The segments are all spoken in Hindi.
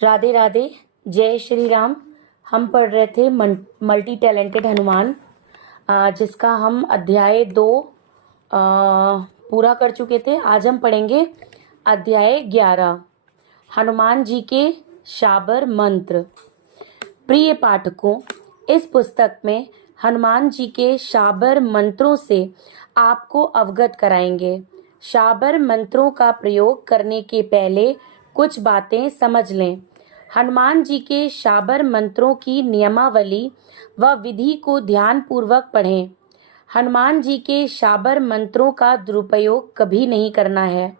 राधे राधे, जय श्री राम। हम पढ़ रहे थे मल्टी टैलेंटेड हनुमान, जिसका हम अध्याय 2 पूरा कर चुके थे। आज हम पढ़ेंगे अध्याय 11, हनुमान जी के शाबर मंत्र। प्रिय पाठकों, इस पुस्तक में हनुमान जी के शाबर मंत्रों से आपको अवगत कराएंगे। शाबर मंत्रों का प्रयोग करने के पहले कुछ बातें समझ लें। हनुमान जी के शाबर मंत्रों की नियमावली व विधि को ध्यान पूर्वक पढ़ें। हनुमान जी के शाबर मंत्रों का दुरुपयोग कभी नहीं करना है।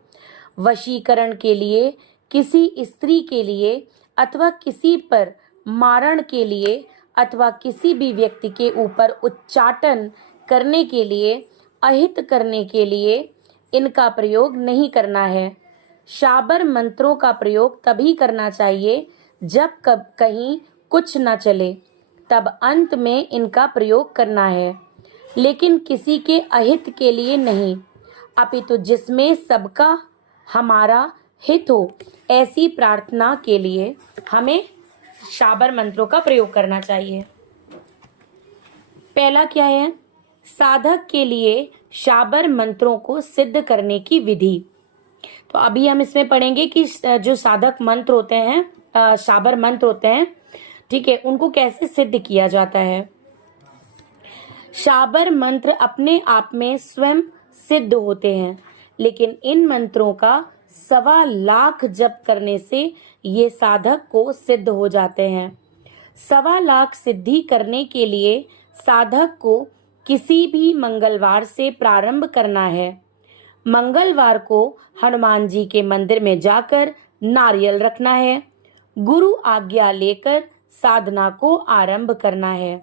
वशीकरण के लिए, किसी स्त्री के लिए अथवा किसी पर मारण के लिए अथवा किसी भी व्यक्ति के ऊपर उच्चाटन करने के लिए, अहित करने के लिए इनका प्रयोग नहीं करना है। शाबर मंत्रों का प्रयोग तभी करना चाहिए जब कहीं कुछ न चले, तब अंत में इनका प्रयोग करना है, लेकिन किसी के अहित के लिए नहीं, अपितु जिसमें सबका हमारा हित हो, ऐसी प्रार्थना के लिए हमें शाबर मंत्रों का प्रयोग करना चाहिए। पहला क्या है? साधक के लिए शाबर मंत्रों को सिद्ध करने की विधि। तो अभी हम इसमें पढ़ेंगे कि जो साधक मंत्र होते हैं, शाबर मंत्र होते हैं, ठीक है, उनको कैसे सिद्ध किया जाता है। शाबर मंत्र अपने आप में स्वयं सिद्ध होते हैं, लेकिन इन मंत्रों का 1.25 लाख जप करने से ये साधक को सिद्ध हो जाते हैं। 1.25 लाख सिद्धि करने के लिए साधक को किसी भी मंगलवार से प्रारंभ करना है। मंगलवार को हनुमान जी के मंदिर में जाकर नारियल रखना है। गुरु आज्ञा लेकर साधना को आरंभ करना है।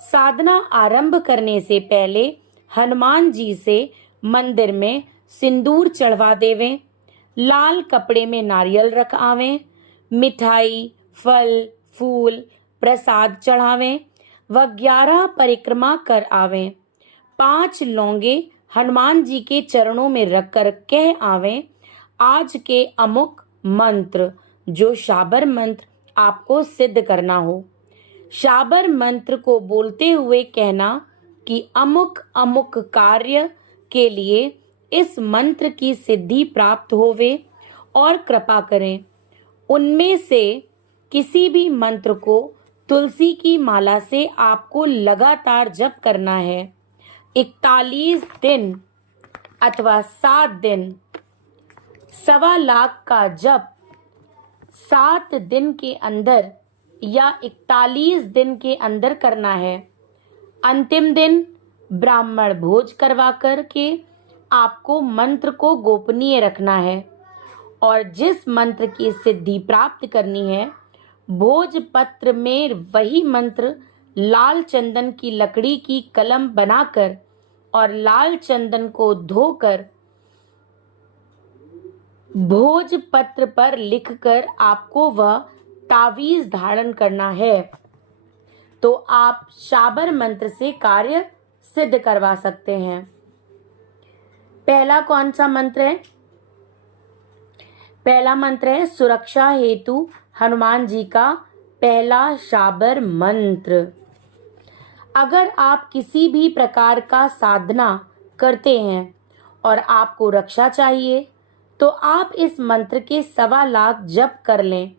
साधना आरंभ करने से पहले हनुमान जी से मंदिर में सिंदूर चढ़वा देवें, लाल कपड़े में नारियल रख आवें, मिठाई, फल, फूल, प्रसाद चढ़ावें व 11 परिक्रमा कर आवें। 5 लौंगे हनुमान जी के चरणों में रखकर कह आवें, आज के अमुक मंत्र, जो शाबर मंत्र आपको सिद्ध करना हो। शाबर मंत्र को बोलते हुए कहना कि अमुक अमुक कार्य के लिए इस मंत्र की सिद्धि प्राप्त होवे और कृपा करें। उनमें से किसी भी मंत्र को तुलसी की माला से आपको लगातार जप करना है। 41 दिन अथवा 7 दिन। 1.25 लाख का जप 7 दिन के अंदर या 41 दिन के अंदर करना है। अंतिम दिन ब्राह्मण भोज करवा कर के आपको मंत्र को गोपनीय रखना है, और जिस मंत्र की सिद्धि प्राप्त करनी है, भोज पत्र में वही मंत्र लाल चंदन की लकड़ी की कलम बनाकर और लाल चंदन को धोकर भोज पत्र पर लिखकर आपको वह तावीज धारण करना है, तो आप शाबर मंत्र से कार्य सिद्ध करवा सकते हैं। पहला कौन सा मंत्र है? पहला मंत्र है सुरक्षा हेतु हनुमान जी का पहला शाबर मंत्र। अगर आप किसी भी प्रकार का साधना करते हैं और आपको रक्षा चाहिए, तो आप इस मंत्र के 1.25 लाख जप कर लें,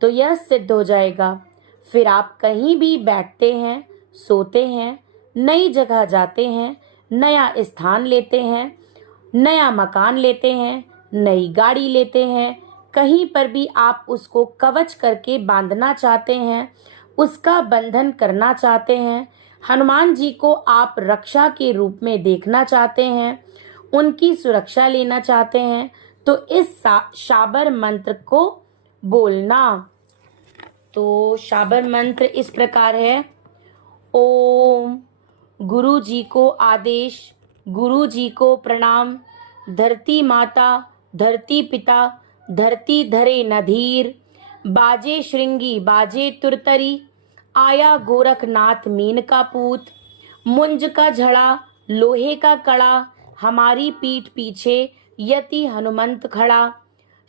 तो यह सिद्ध हो जाएगा। फिर आप कहीं भी बैठते हैं, सोते हैं, नई जगह जाते हैं, नया स्थान लेते हैं, नया मकान लेते हैं, नई गाड़ी लेते हैं, कहीं पर भी आप उसको कवच करके बांधना चाहते हैं, उसका बंधन करना चाहते हैं, हनुमान जी को आप रक्षा के रूप में देखना चाहते हैं, उनकी सुरक्षा लेना चाहते हैं, तो इस शाबर मंत्र को बोलना। तो शाबर मंत्र इस प्रकार है। ओम गुरु जी को आदेश, गुरु जी को प्रणाम, धरती माता, धरती पिता, धरती धरे नधीर, बाजे श्रृंगी बाजे तुरतरी, आया गोरखनाथ मीन का पूत, मुंज का झड़ा लोहे का कड़ा, हमारी पीठ पीछे यति हनुमंत खड़ा,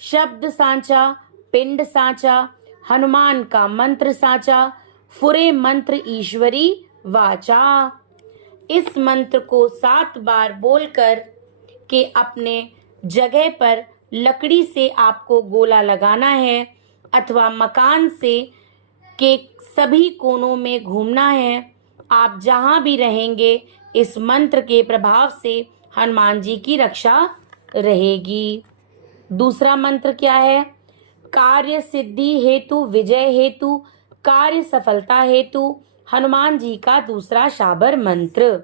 शब्द सांचा पिंड सांचा, हनुमान का मंत्र साचा, फुरे मंत्र ईश्वरी वाचा। इस मंत्र को 7 बार बोलकर के अपने जगह पर लकड़ी से आपको गोला लगाना है अथवा मकान से के सभी कोनों में घूमना है। आप जहां भी रहेंगे इस मंत्र के प्रभाव से हनुमान जी की रक्षा रहेगी। दूसरा मंत्र क्या है? कार्य सिद्धि हेतु, विजय हेतु, कार्य सफलता हेतु हनुमान जी का दूसरा शाबर मंत्र।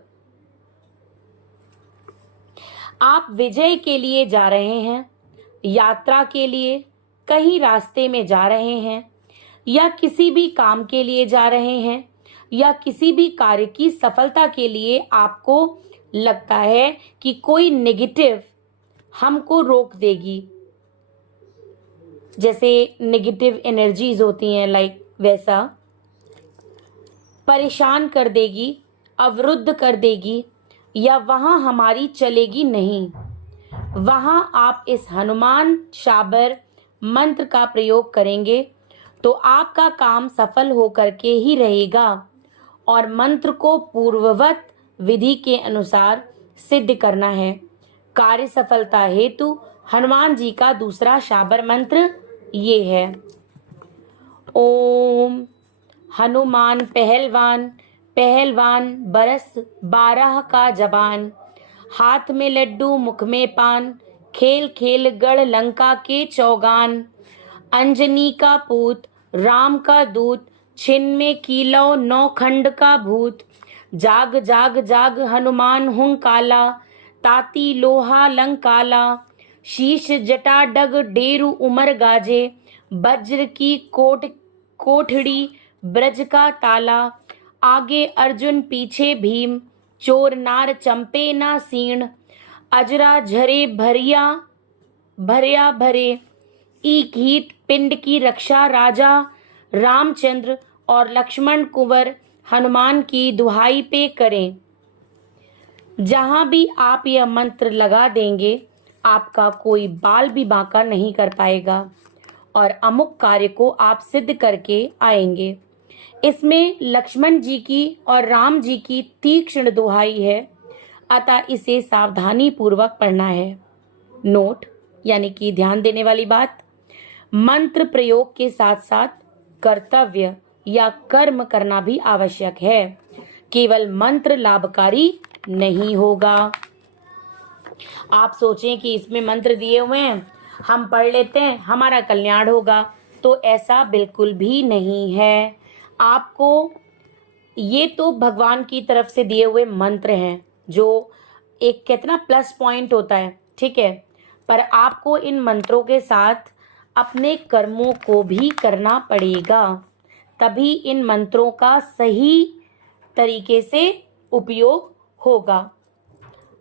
आप विजय के लिए जा रहे हैं, यात्रा के लिए, कहीं रास्ते में जा रहे हैं, या किसी भी काम के लिए जा रहे हैं, या किसी भी कार्य की सफलता के लिए आपको लगता है कि कोई नेगेटिव हमको रोक देगी, जैसे नेगेटिव एनर्जीज होती हैं, लाइक वैसा परेशान कर देगी, अवरुद्ध कर देगी, या वहां हमारी चलेगी नहीं, वहां आप इस हनुमान शाबर मंत्र का प्रयोग करेंगे तो आपका काम सफल होकर के ही रहेगा। और मंत्र को पूर्ववत विधि के अनुसार सिद्ध करना है। कार्य सफलता हेतु हनुमान जी का दूसरा शाबर मंत्र ये है। ओम हनुमान पहलवान, पहलवान बरस 12 का जबान, हाथ में लड्डू मुख में पान, खेल खेल गढ़ लंका के चौगान, अंजनी का पूत राम का दूत, छिन में कीलो 9 खंड का भूत, जाग जाग जाग हनुमान हुंकाला, ताती लोहा लंकाला, शीश जटा डग डेरू उमर गाजे, वज्र की कोठड़ी ब्रज का ताला, आगे अर्जुन पीछे भीम, चोर नार चंपे ना सीण, अजरा झरे भरिया भरे, ईक हीत पिंड की रक्षा राजा, रामचंद्र और लक्ष्मण कुंवर हनुमान की दुहाई पे करें। जहां भी आप यह मंत्र लगा देंगे आपका कोई बाल भी बांका नहीं कर पाएगा और अमुक कार्य को आप सिद्ध करके आएंगे। इसमें लक्ष्मण जी की और राम जी की तीक्ष्ण दुहाई है, अतः इसे सावधानी पूर्वक पढ़ना है। नोट यानी कि ध्यान देने वाली बात, मंत्र प्रयोग के साथ साथ कर्तव्य या कर्म करना भी आवश्यक है। केवल मंत्र लाभकारी नहीं होगा। आप सोचें कि इसमें मंत्र दिए हुए हैं, हम पढ़ लेते हैं, हमारा कल्याण होगा, तो ऐसा बिल्कुल भी नहीं है। आपको ये तो भगवान की तरफ से दिए हुए मंत्र हैं, जो एक कितना प्लस पॉइंट होता है, ठीक है, पर आपको इन मंत्रों के साथ अपने कर्मों को भी करना पड़ेगा, तभी इन मंत्रों का सही तरीके से उपयोग होगा।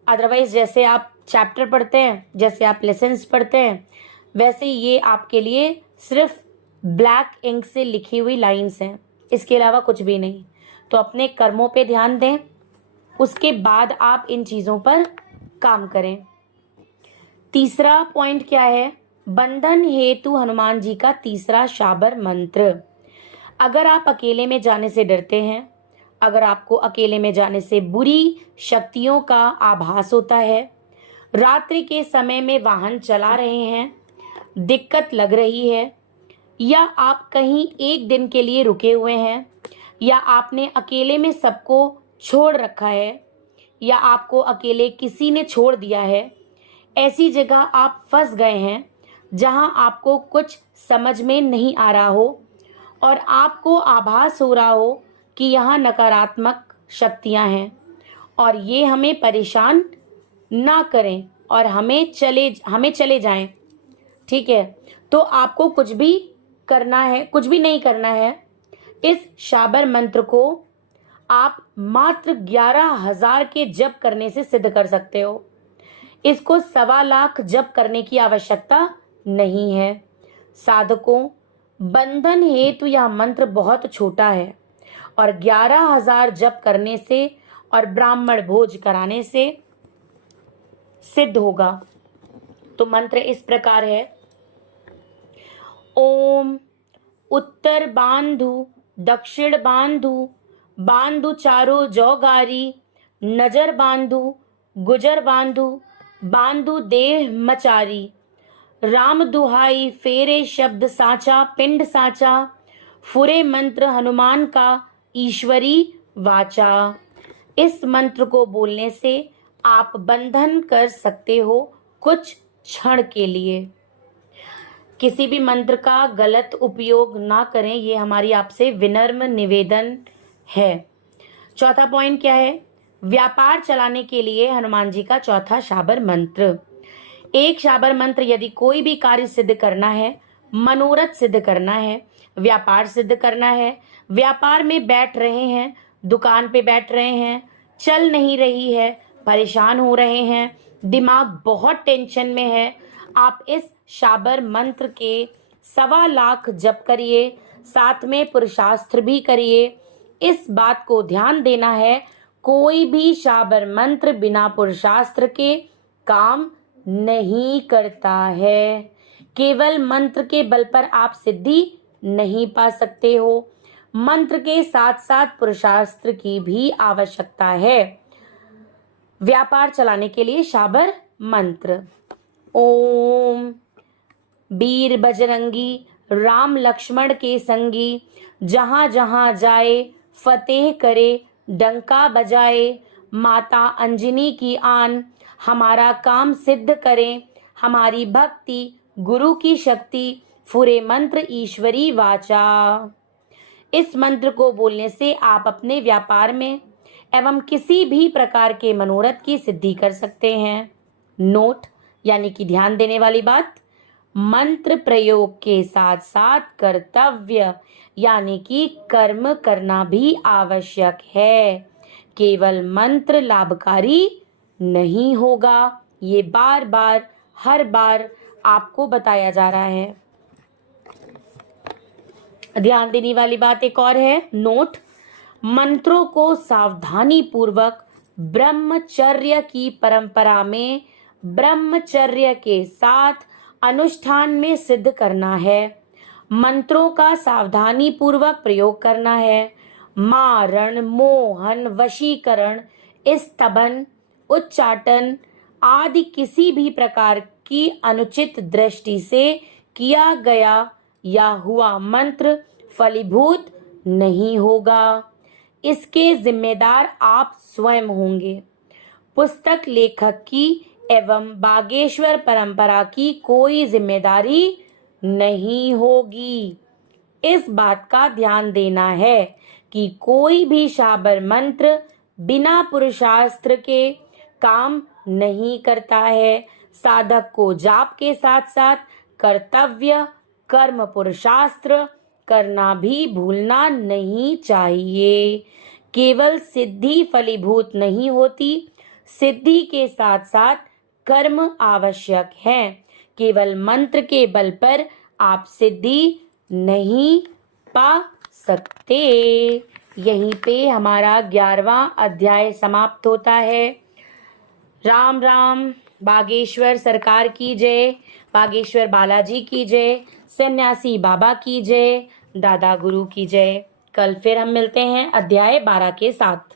अदरवाइज जैसे आप चैप्टर पढ़ते हैं, जैसे आप लेसन्स पढ़ते हैं, वैसे ये आपके लिए सिर्फ ब्लैक इंक से लिखी हुई लाइंस हैं, इसके अलावा कुछ भी नहीं। तो अपने कर्मों पे ध्यान दें, उसके बाद आप इन चीज़ों पर काम करें। तीसरा पॉइंट क्या है? बंधन हेतु हनुमान जी का तीसरा शाबर मंत्र। अगर आप अकेले में जाने से डरते हैं, अगर आपको अकेले में जाने से बुरी शक्तियों का आभास होता है, रात्रि के समय में वाहन चला रहे हैं, दिक्कत लग रही है, या आप कहीं एक दिन के लिए रुके हुए हैं, या आपने अकेले में सबको छोड़ रखा है, या आपको अकेले किसी ने छोड़ दिया है, ऐसी जगह आप फंस गए हैं जहां आपको कुछ समझ में नहीं आ रहा हो और आपको आभास हो रहा हो कि यहाँ नकारात्मक शक्तियाँ हैं और ये हमें परेशान ना करें और हमें चले जाएं, ठीक है, तो आपको कुछ भी नहीं करना है। इस शाबर मंत्र को आप मात्र 11,000 के जप करने से सिद्ध कर सकते हो। इसको 1.25 लाख जप करने की आवश्यकता नहीं है। साधकों, बंधन हेतु यह मंत्र बहुत छोटा है और 11,000 जप करने से और ब्राह्मण भोज कराने से सिद्ध होगा। तो मंत्र इस प्रकार है। ओम उत्तर बांधु दक्षिण बांधु, बांधु चारों जौगारी, नजर बांधु गुजर बांधु, बांधु देह मचारी, राम दुहाई फेरे शब्द साचा पिंड साचा, फुरे मंत्र हनुमान का ईश्वरी वाचा। इस मंत्र को बोलने से आप बंधन कर सकते हो कुछ क्षण के लिए। किसी भी मंत्र का गलत उपयोग ना करें, ये हमारी आपसे विनम्र निवेदन है। चौथा पॉइंट क्या है? व्यापार चलाने के लिए हनुमान जी का चौथा शाबर मंत्र। एक शाबर मंत्र यदि कोई भी कार्य सिद्ध करना है, मनोरथ सिद्ध करना है, व्यापार सिद्ध करना है, व्यापार में बैठ रहे हैं, दुकान पे बैठ रहे हैं, चल नहीं रही है, परेशान हो रहे हैं, दिमाग बहुत टेंशन में है, आप इस शाबर मंत्र के 1.25 लाख जप करिए, साथ में पुरुषास्त्र भी करिए। इस बात को ध्यान देना है, कोई भी शाबर मंत्र बिना पुरुषास्त्र के काम नहीं करता है। केवल मंत्र के बल पर आप सिद्धि नहीं पा सकते हो, मंत्र के साथ साथ पुरुषास्त्र की भी आवश्यकता है। व्यापार चलाने के लिए शाबर मंत्र। ओम वीर बजरंगी राम लक्ष्मण के संगी, जहां जहां जाए फतेह करे डंका बजाए, माता अंजनी की आन हमारा काम सिद्ध करें, हमारी भक्ति गुरु की शक्ति, फुरे मंत्र ईश्वरी वाचा। इस मंत्र को बोलने से आप अपने व्यापार में एवं किसी भी प्रकार के मनोरथ की सिद्धि कर सकते हैं। नोट यानी कि ध्यान देने वाली बात, मंत्र प्रयोग के साथ साथ कर्तव्य यानी कि कर्म करना भी आवश्यक है। केवल मंत्र लाभकारी नहीं होगा, ये बार बार हर बार आपको बताया जा रहा है। ध्यान देने वाली बात एक और है, नोट, मंत्रों को सावधानी पूर्वक ब्रह्मचर्य की परंपरा में ब्रह्मचर्य के साथ अनुष्ठान में सिद्ध करना है। मंत्रों का सावधानी पूर्वक प्रयोग करना है। मारण, मोहन, वशीकरण, स्तबन, उच्चाटन आदि किसी भी प्रकार की अनुचित दृष्टि से किया गया या हुआ मंत्र फलीभूत नहीं होगा। इसके जिम्मेदार आप स्वयं होंगे। पुस्तक लेखक की एवं बागेश्वर परंपरा की कोई जिम्मेदारी नहीं होगी। इस बात का ध्यान देना है कि कोई भी शाबर मंत्र बिना पुरुषास्त्र के काम नहीं करता है। साधक को जाप के साथ साथ कर्तव्य कर्म पुरुषास्त्र करना भी भूलना नहीं चाहिए। केवल सिद्धि फलीभूत नहीं होती, सिद्धि के साथ साथ कर्म आवश्यक है। केवल मंत्र के बल पर आप सिद्धि नहीं पा सकते। यहीं पे हमारा 11वां अध्याय समाप्त होता है। राम राम। बागेश्वर सरकार की जय, बागेश्वर बालाजी की जय, सन्यासी बाबा की जय, दादा गुरु की जय। कल फिर हम मिलते हैं अध्याय 12 के साथ।